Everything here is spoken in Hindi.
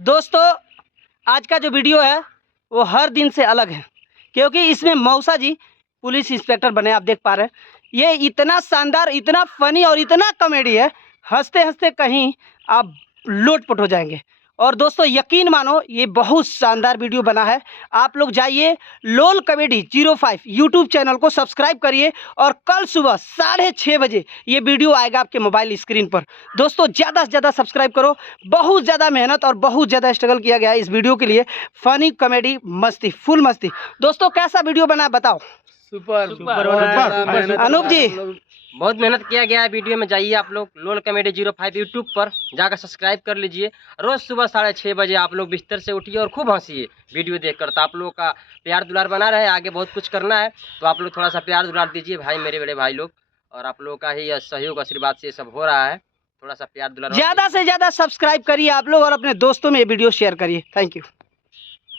दोस्तों आज का जो वीडियो है वो हर दिन से अलग है, क्योंकि इसमें मौसा जी पुलिस इंस्पेक्टर बने। आप देख पा रहे हैं ये इतना शानदार, इतना फनी और इतना कॉमेडी है, हंसते हंसते कहीं आप लोटपोट हो जाएंगे। और दोस्तों यकीन मानो ये बहुत शानदार वीडियो बना है। आप लोग जाइए लोल कॉमेडी 05 यूट्यूब चैनल को सब्सक्राइब करिए और कल सुबह 6:30 बजे ये वीडियो आएगा आपके मोबाइल स्क्रीन पर। दोस्तों ज़्यादा से ज़्यादा सब्सक्राइब करो। बहुत ज़्यादा मेहनत और बहुत ज़्यादा स्ट्रगल किया गया है इस वीडियो के लिए। फनी कॉमेडी, मस्ती, फुल मस्ती। दोस्तों कैसा वीडियो बना बताओ। सुपर अनूप जी बहुत मेहनत किया गया है वीडियो में। जाइए आप लोग लोल कॉमेडी 05 यूट्यूब पर जाकर सब्सक्राइब कर लीजिए। रोज सुबह 6:30 बजे आप लोग बिस्तर से उठिए और खूब हंसिए वीडियो देखकर। तो आप लोगों का प्यार दुलार बना रहे, आगे बहुत कुछ करना है तो आप लोग थोड़ा सा प्यार दुलार दीजिए भाई, मेरे बड़े भाई लोग। और आप लोगों का ही सहयोग आशीर्वाद से ये सब हो रहा है। थोड़ा सा प्यार दुलार ज़्यादा से ज़्यादा सब्सक्राइब करिए आप लोग और अपने दोस्तों में ये वीडियो शेयर करिए। Thank you.